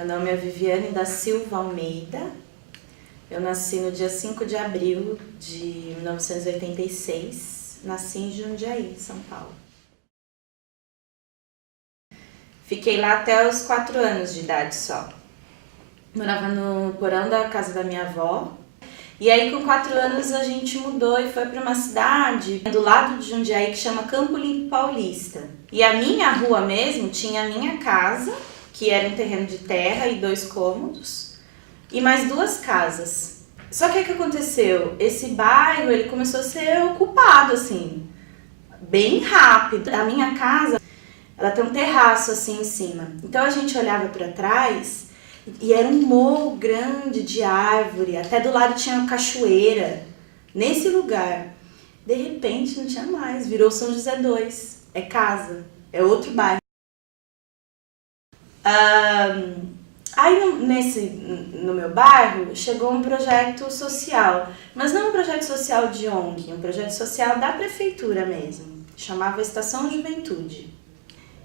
meu nome é Viviane da Silva Almeida. Eu nasci no dia 5 de abril de 1986. Nasci em Jundiaí, São Paulo. Fiquei lá até os 4 anos de idade só. Morava no porão da casa da minha avó. E aí com 4 anos a gente mudou e foi para uma cidade do lado de Jundiaí que chama Campo Limpo Paulista. E a minha rua mesmo tinha a minha casa, que era um terreno de terra e 2 cômodos, e mais 2 casas. Só que o que aconteceu? Esse bairro ele começou a ser ocupado assim, bem rápido. A minha casa, ela tem um terraço assim em cima. Então a gente olhava para trás e era um morro grande de árvore, até do lado tinha uma cachoeira. Nesse lugar, de repente não tinha mais, virou São José 2, é casa, é outro bairro. Aí no meu bairro chegou um projeto social, mas não um projeto social de ONG, um projeto social da prefeitura mesmo, chamava Estação Juventude.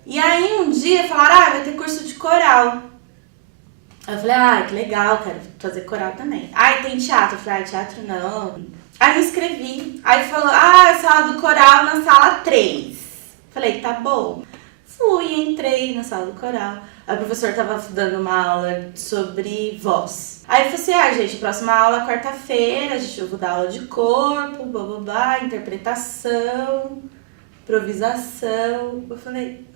E aí um dia falaram, vai ter curso de coral. Eu falei, que legal, quero fazer coral também. Tem teatro? Eu falei, teatro não. Aí me inscrevi, aí falou, sala do coral na sala 3. Falei, tá bom. Fui, entrei na sala do coral. A professora tava dando uma aula sobre voz. Aí eu falei assim, gente, próxima aula quarta-feira, eu vou dar aula de corpo, interpretação, improvisação. Eu falei,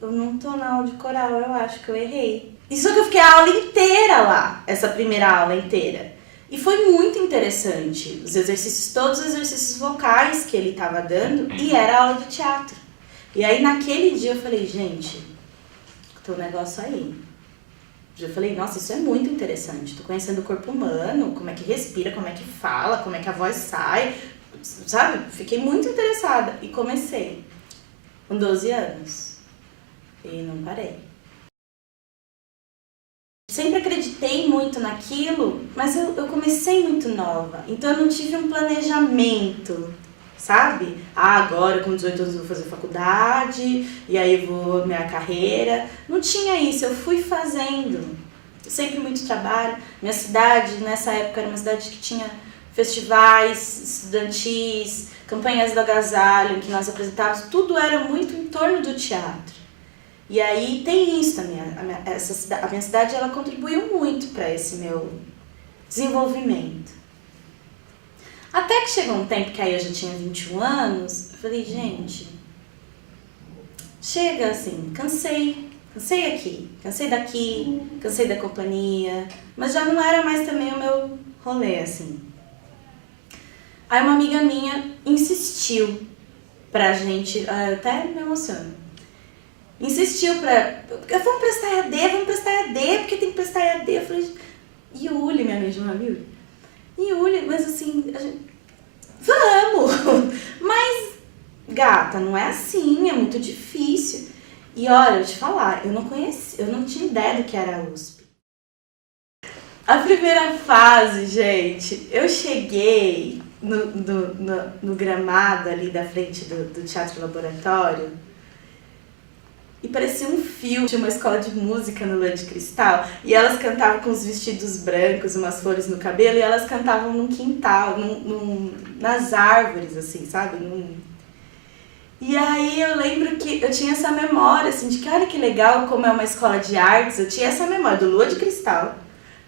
eu não tô na aula de coral, eu acho que eu errei. Isso que eu fiquei a aula inteira lá, essa primeira aula inteira. E foi muito interessante, os exercícios, todos os exercícios vocais que ele tava dando, e era aula de teatro. E aí naquele dia eu falei, gente, tem um negócio aí. Eu falei, nossa, isso é muito interessante. Tô conhecendo o corpo humano, como é que respira, como é que fala, como é que a voz sai, sabe? Fiquei muito interessada e comecei com 12 anos e não parei. Sempre acreditei muito naquilo, mas eu comecei muito nova, então eu não tive um planejamento, sabe? Agora com 18 anos eu vou fazer faculdade, e aí vou minha carreira. Não tinha isso, eu fui fazendo. Sempre muito trabalho. Minha cidade, nessa época, era uma cidade que tinha festivais estudantis, campanhas do agasalho, que nós apresentávamos, tudo era muito em torno do teatro. E aí tem isso também, a minha cidade ela contribuiu muito para esse meu desenvolvimento. Até que chegou um tempo que aí eu já tinha 21 anos, eu falei, gente, chega assim, cansei aqui, cansei daqui, cansei da companhia, mas já não era mais também o meu rolê, assim. Aí uma amiga minha insistiu pra gente, eu até me emociono, insistiu vamos prestar EAD, porque tem que prestar EAD. Eu falei, Yuli, minha amiga chama Yuli. Yuli, mas assim, vamos! Mas, gata, não é assim, é muito difícil. E olha, eu te falar, eu não tinha ideia do que era a USP. A primeira fase, gente, eu cheguei no gramado ali da frente do Teatro Laboratório, e parecia um filme, tinha uma escola de música no Lua de Cristal, e elas cantavam com os vestidos brancos, umas flores no cabelo, e elas cantavam num quintal, nas árvores, assim, sabe? E aí eu lembro que eu tinha essa memória, assim, de que olha que legal como é uma escola de artes, eu tinha essa memória do Lua de Cristal,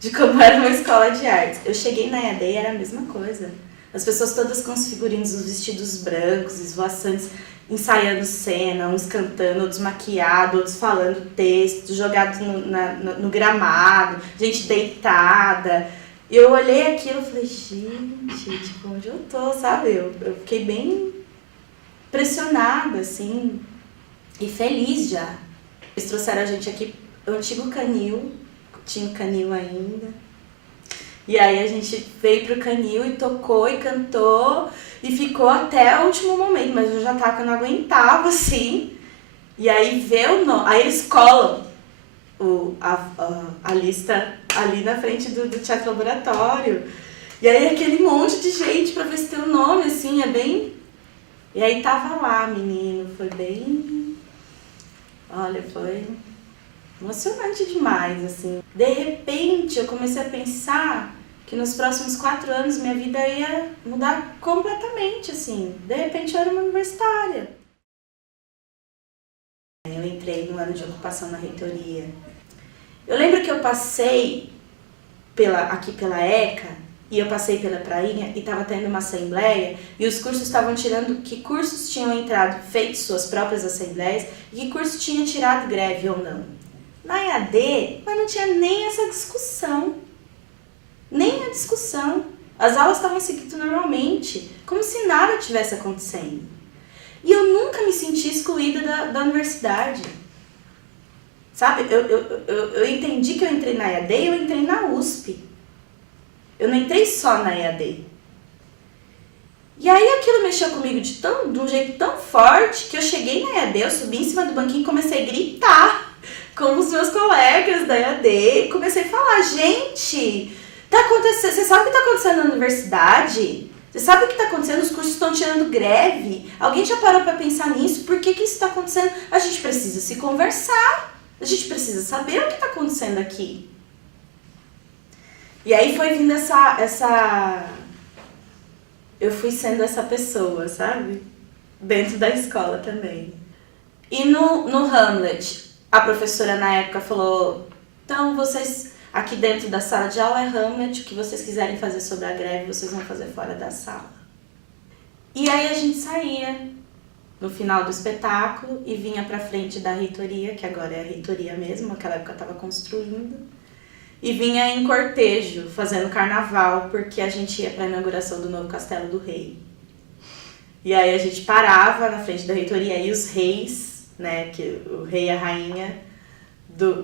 de como era uma escola de artes. Eu cheguei na EAD e era a mesma coisa. As pessoas todas com os figurinos, os vestidos brancos, esvoaçantes, ensaiando cena, uns cantando, outros maquiados, outros falando texto, jogados no gramado, gente deitada. E eu olhei aquilo e falei, gente, tipo, onde eu tô, sabe? Eu fiquei bem impressionada, assim, e feliz já. Eles trouxeram a gente aqui, o antigo canil, tinha o canil ainda. E aí a gente veio pro canil e tocou e cantou e ficou até o último momento, mas eu já tava que eu não aguentava, assim. E aí aí eles colam a lista ali na frente do Teatro Laboratório. E aí aquele monte de gente pra ver se tem o nome, assim, é bem... E aí tava lá, menino, foi bem... Olha, foi emocionante demais, assim. De repente, eu comecei a pensar que nos próximos 4 anos minha vida ia mudar completamente, assim. De repente, eu era uma universitária. Eu entrei no ano de ocupação na reitoria. Eu lembro que eu passei aqui pela ECA, e eu passei pela prainha e estava tendo uma assembleia e os cursos estavam tirando que cursos tinham entrado, feito suas próprias assembleias e que curso tinha tirado greve ou não. Na EAD, mas não tinha nem essa discussão. Nem a discussão. As aulas estavam seguindo normalmente, como se nada tivesse acontecendo. E eu nunca me senti excluída da universidade. Sabe, eu entendi que eu entrei na EAD e eu entrei na USP. Eu não entrei só na EAD. E aí aquilo mexeu comigo de um jeito tão forte que eu cheguei na EAD, eu subi em cima do banquinho e comecei a gritar com os meus colegas da EAD. Comecei a falar, gente, tá acontecendo, você sabe o que tá acontecendo na universidade? Você sabe o que tá acontecendo? Os cursos estão tirando greve. Alguém já parou pra pensar nisso? Por que isso tá acontecendo? A gente precisa se conversar. A gente precisa saber o que tá acontecendo aqui. E aí foi vindo eu fui sendo essa pessoa, sabe? Dentro da escola também. E no Hamlet, a professora na época falou, então vocês, aqui dentro da sala de aula é Hamlet, o que vocês quiserem fazer sobre a greve, vocês vão fazer fora da sala. E aí a gente saía no final do espetáculo e vinha pra frente da reitoria, que agora é a reitoria mesmo, naquela época eu estava construindo. E vinha em cortejo, fazendo carnaval, porque a gente ia para a inauguração do novo Castelo do Rei. E aí a gente parava na frente da reitoria e os reis, né, que o rei e a rainha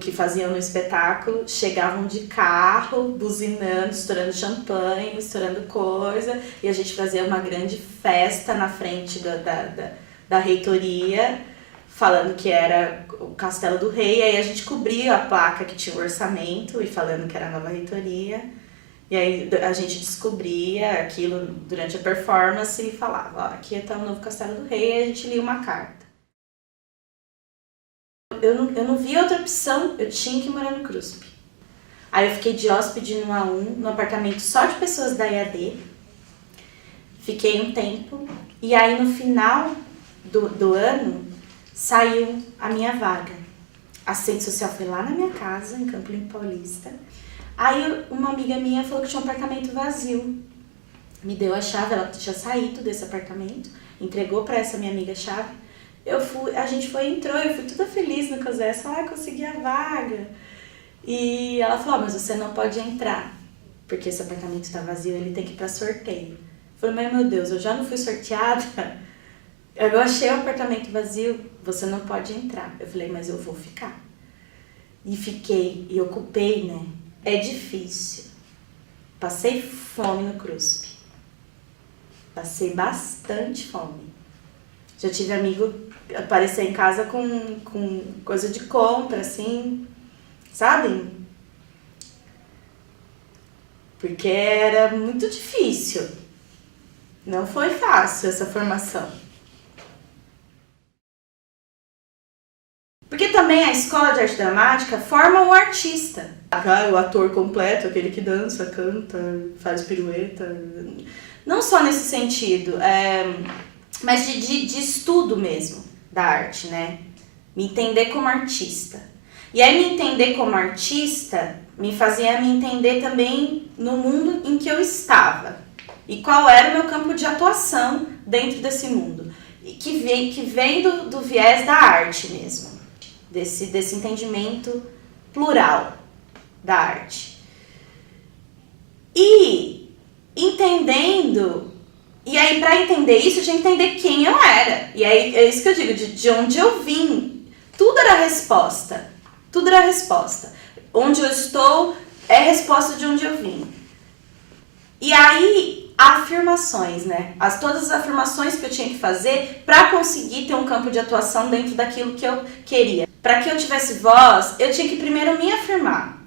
que faziam no espetáculo, chegavam de carro, buzinando, estourando champanhe, estourando coisa, e a gente fazia uma grande festa na frente da reitoria, falando que era o Castelo do Rei, aí a gente cobria a placa que tinha o orçamento e falando que era a nova reitoria, e aí a gente descobria aquilo durante a performance e falava, ó, aqui está o novo Castelo do Rei, e a gente lia uma carta. Eu não via outra opção, eu tinha que morar no CRUSP. Aí eu fiquei de hóspede no A1, no apartamento só de pessoas da EAD, fiquei um tempo, e aí no final do ano, saiu a minha vaga. A assistente social foi lá na minha casa, em Campo Limpo Paulista. Aí uma amiga minha falou que tinha um apartamento vazio. Me deu a chave, ela tinha saído desse apartamento, entregou para essa minha amiga a chave. A gente entrou, eu fui toda feliz no COSES, consegui a vaga. E ela falou, mas você não pode entrar, porque esse apartamento está vazio, ele tem que ir para sorteio. Eu falei, mas meu Deus, eu já não fui sorteada? Eu achei o apartamento vazio, você não pode entrar. Eu falei, mas eu vou ficar. E fiquei, e ocupei, né? É difícil. Passei fome no CRUSP. Passei bastante fome. Já tive amigo aparecer em casa com coisa de compra, assim, sabe? Porque era muito difícil. Não foi fácil essa formação. Porque também a escola de arte dramática forma o artista. O ator completo, aquele que dança, canta, faz pirueta. Não só nesse sentido, mas de estudo mesmo da arte, né? Me entender como artista. E aí me entender como artista me fazia me entender também no mundo em que eu estava. E qual era o meu campo de atuação dentro desse mundo. E que vem do viés da arte mesmo. Desse entendimento plural da arte. E entendendo, e aí para entender isso, eu tinha que entender quem eu era. E aí é isso que eu digo, de onde eu vim. Tudo era resposta. Tudo era resposta. Onde eu estou é resposta de onde eu vim. E aí, afirmações, né? Todas as afirmações que eu tinha que fazer para conseguir ter um campo de atuação dentro daquilo que eu queria. Para que eu tivesse voz, eu tinha que primeiro me afirmar.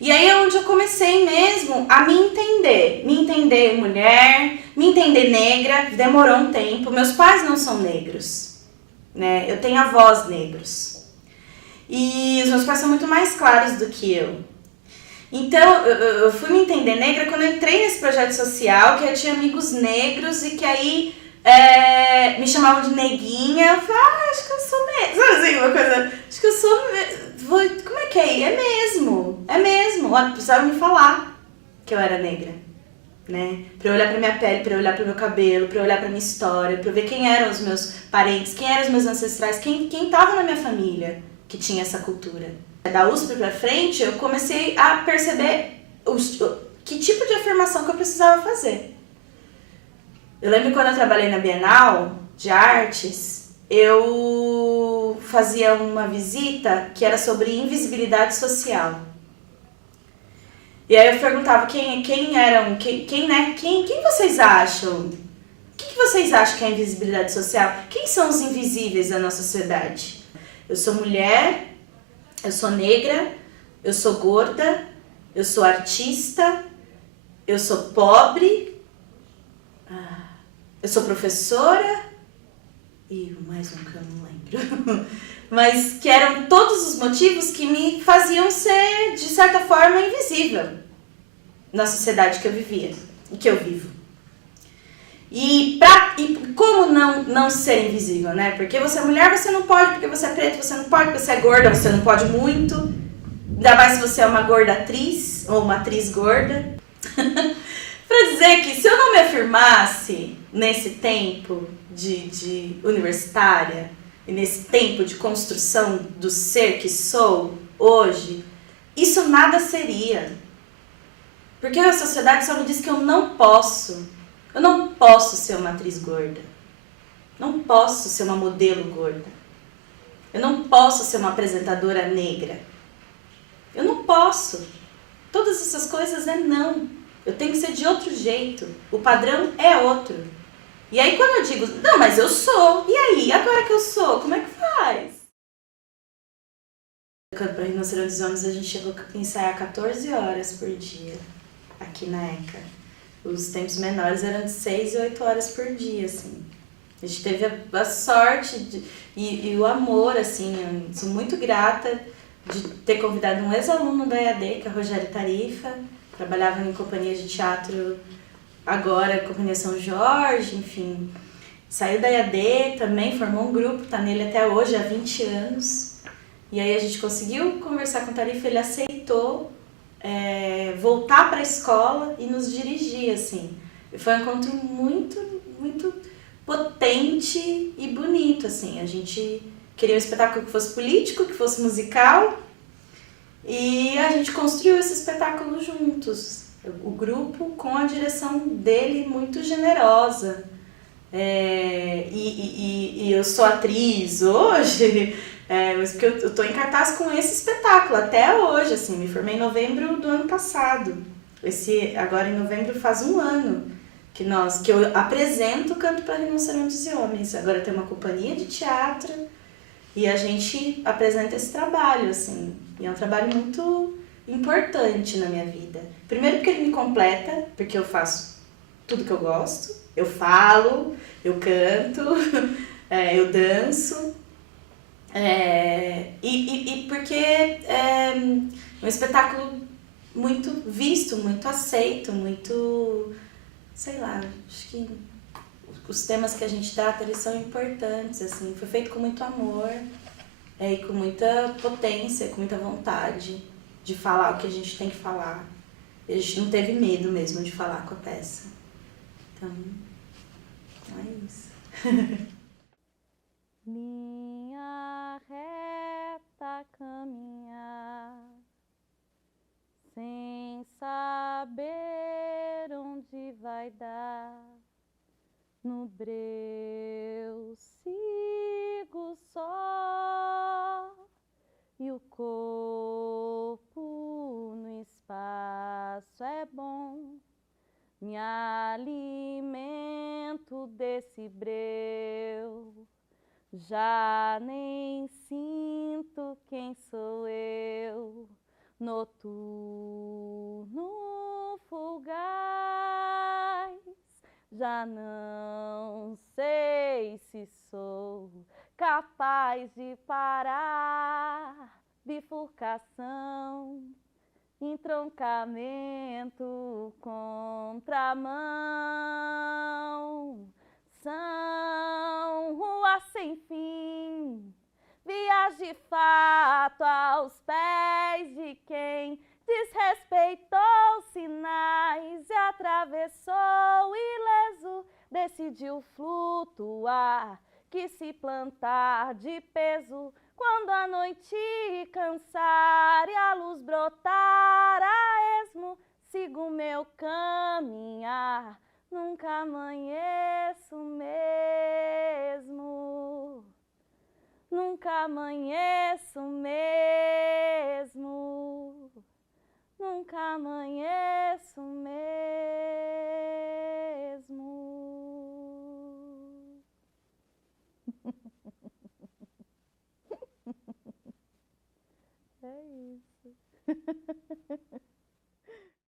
E aí é onde eu comecei mesmo a me entender mulher, me entender negra, demorou um tempo. Meus pais não são negros, né? Eu tenho avós negros. E os meus pais são muito mais claros do que eu. Então, eu fui me entender negra quando eu entrei nesse projeto social, que eu tinha amigos negros e que aí me chamavam de neguinha. Eu falei, acho que eu sou negra. Sabe assim, uma coisa, acho que eu sou... Como é que é? É mesmo. Olha, precisaram me falar que eu era negra, né? Pra eu olhar pra minha pele, pra eu olhar pro meu cabelo, pra eu olhar pra minha história, pra eu ver quem eram os meus parentes, quem eram os meus ancestrais, quem tava na minha família que tinha essa cultura. Da USP pra frente, eu comecei a perceber que tipo de afirmação que eu precisava fazer. Eu lembro quando eu trabalhei na Bienal de Artes, eu fazia uma visita que era sobre invisibilidade social. E aí eu perguntava quem vocês acham? O que vocês acham que é invisibilidade social? Quem são os invisíveis da nossa sociedade? Eu sou mulher, eu sou negra, eu sou gorda, eu sou artista, eu sou pobre, eu sou professora e mais um que eu não lembro. Mas que eram todos os motivos que me faziam ser, de certa forma, invisível na sociedade que eu vivia e que eu vivo. E como não ser invisível, né? Porque você é mulher, você não pode, porque você é preta, você não pode, porque você é gorda, você não pode muito. Ainda mais se você é uma gorda atriz ou uma atriz gorda. Pra dizer que se eu não me afirmasse nesse tempo de universitária e nesse tempo de construção do ser que sou hoje, isso nada seria. Porque a sociedade só me diz que eu não posso. Eu não posso ser uma atriz gorda. Não posso ser uma modelo gorda. Eu não posso ser uma apresentadora negra. Eu não posso. Todas essas coisas é não. Eu tenho que ser de outro jeito. O padrão é outro. E aí quando eu digo, não, mas eu sou. E aí, agora que eu sou, como é que faz? Para Rinoceronte dos Homens a gente chegou a ensaiar 14 horas por dia aqui na ECA. Os tempos menores eram de 6 e 8 horas por dia, assim. A gente teve a sorte e o amor, assim, eu sou muito grata de ter convidado um ex-aluno da EAD, que é o Rogério Tarifa, trabalhava em companhia de teatro agora, Companhia São Jorge, enfim. Saiu da EAD também, formou um grupo, tá nele até hoje, há 20 anos. E aí a gente conseguiu conversar com o Tarifa, ele aceitou voltar para a escola e nos dirigir, assim. Foi um encontro muito, muito potente e bonito, assim. A gente queria um espetáculo que fosse político, que fosse musical, e a gente construiu esse espetáculo juntos. O grupo com a direção dele muito generosa. E eu sou atriz hoje, mas porque eu tô em cartaz com esse espetáculo até hoje, assim, me formei em novembro do ano passado. Agora em novembro faz um ano que eu apresento o Canto para Rinocerontes e Homens. Agora tem uma companhia de teatro e a gente apresenta esse trabalho, assim, e é um trabalho muito importante na minha vida. Primeiro porque ele me completa, porque eu faço tudo que eu gosto, eu falo, eu canto, eu danço, e porque é um espetáculo muito visto, muito aceito, muito, sei lá, acho que os temas que a gente trata, eles são importantes, assim, foi feito com muito amor, e com muita potência, com muita vontade de falar o que a gente tem que falar. A gente não teve medo mesmo de falar com a peça. Então, é isso. Linha reta caminhar, sem saber onde vai dar. No breu sigo só, e o corpo no espaço é bom. Me alimento desse breu, já nem sinto quem sou eu. Noturno fugaz, já não sei se sou capaz de parar bifurcação, entroncamento, contramão. São ruas sem fim, vias de fato aos pés de quem desrespeitou sinais e atravessou ileso, decidiu flutuar, quis se plantar de peso. Quando a noite cansar e a luz brotar a esmo, sigo meu caminhar, nunca amanheço mesmo. Nunca amanheço mesmo. Nunca amanheço mesmo. É isso.